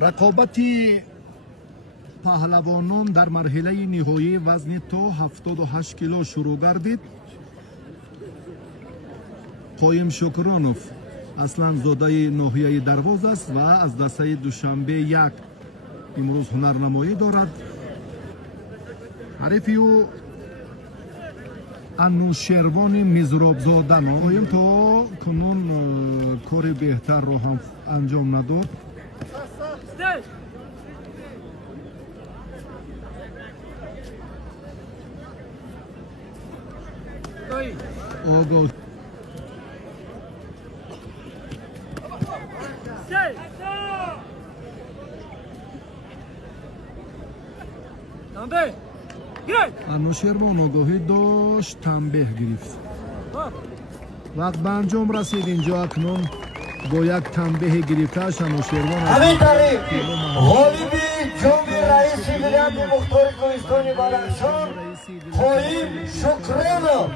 رقابتی پهلوانان در مرحله نهایی وزن تا 78 کیلو شروع گردید. قایم شکرانوف اصلا زاده ناحیه درواز است و از دسته دوشنبه یک امروز هنرنمایی دارد. حریفی او انوشیروان میزرابزاده نایم تا کنون کار بهتر رو هم انجام نداد. آگاه انوشیروان آگاهی داشت، تنبیه گرفت. وقت به انجام رسید. اینجا اکنون با یک تنبیه گرفتهش انوشیروان همین طریق غالبی جام رئیس بلند مختار کوهستان بدخشان قایم شکرانوف